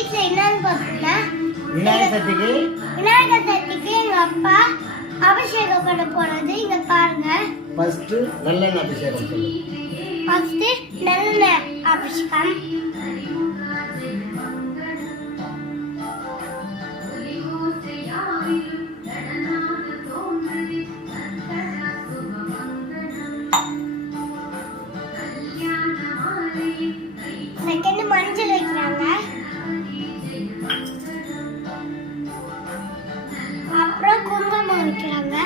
வீட்ல என்னன்னு பார்த்தீங்கன்னா விநாயகர் சதுர்த்திக்கு எங்க அப்பா அபிஷேகம் பண்ண போறது. இங்க பாருங்க. ஃபர்ஸ்ட் நல்லெண்ணெய் அபிஷேகம் சொல்லு. ஃபர்ஸ்ட் நல்லெண்ணெய் அபிஷேகம். செகண்ட் மஞ்சள் வைக்கிறாங்க. அப்புறம் குங்குமம் வைக்கிறாங்க.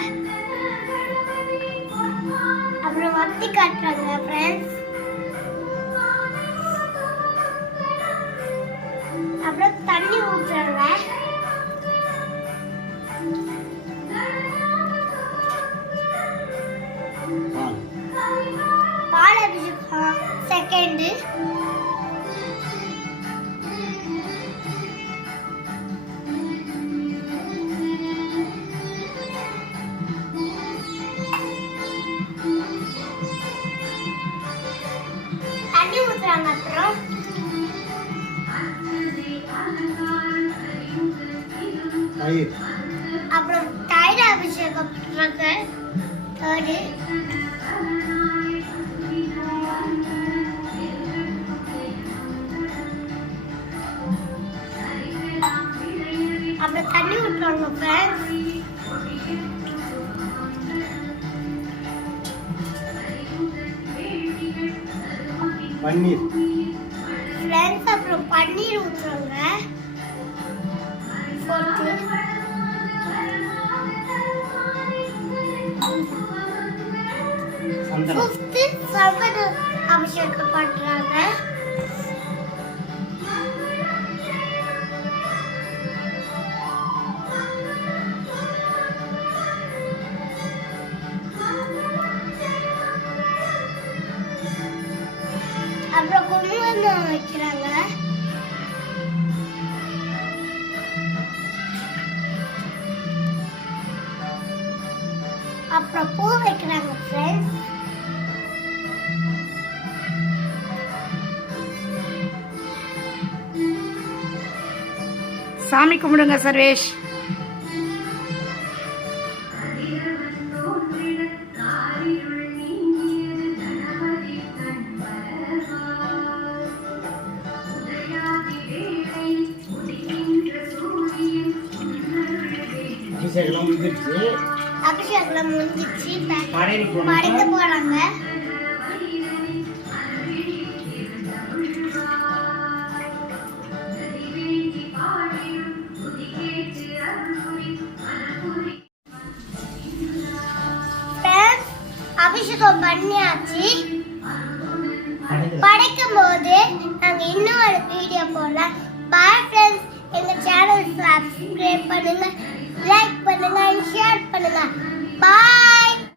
அப்புறம் வத்தி காட்டுறாங்க ஃப்ரெண்ட்ஸ். அப்புறம் தண்ணி ஊற்றுறாங்க. பால் அபிஷேகம் செகண்ட். தண்ணி ஊற்றுறாங்க. அப்புறம் தயிர் அபிஷேகம் பண்றாங்க. தேர்டு. அப்புறம் தண்ணி ஊற்றுவாங்க ஃப்ரெண்ட்ஸ். பன்னீர் ஃப்ரெண்ட்ஸ். அப்புறம் பன்னீர் ஊற்றுவாங்க. ஃபோர்த்து. ஃபிஃப்த்து சந்தன அபிஷேகம் பண்றாங்க. அப்புறம் குங்குமம் வைக்கிறாங்க. அப்புறம் பூ வைக்கிறாங்க ஃப்ரெண்ட்ஸ். சாமி கும்பிடுங்க சர்வேஷ். அபிஷேகம் முடிஞ்சிச்சு. படைக்க போறாங்க. அபிஷேகம் பண்ணியாச்சு. படைக்கும் போது நாங்க இன்னொரு வீடியோ போடலாம். Bye friends. எங்க சேனல் சப்ஸ்கிரைப் பண்ணுங்க, லைக் பண்ணுங்க, ஷேர் பண்ணுங்க. பாய்.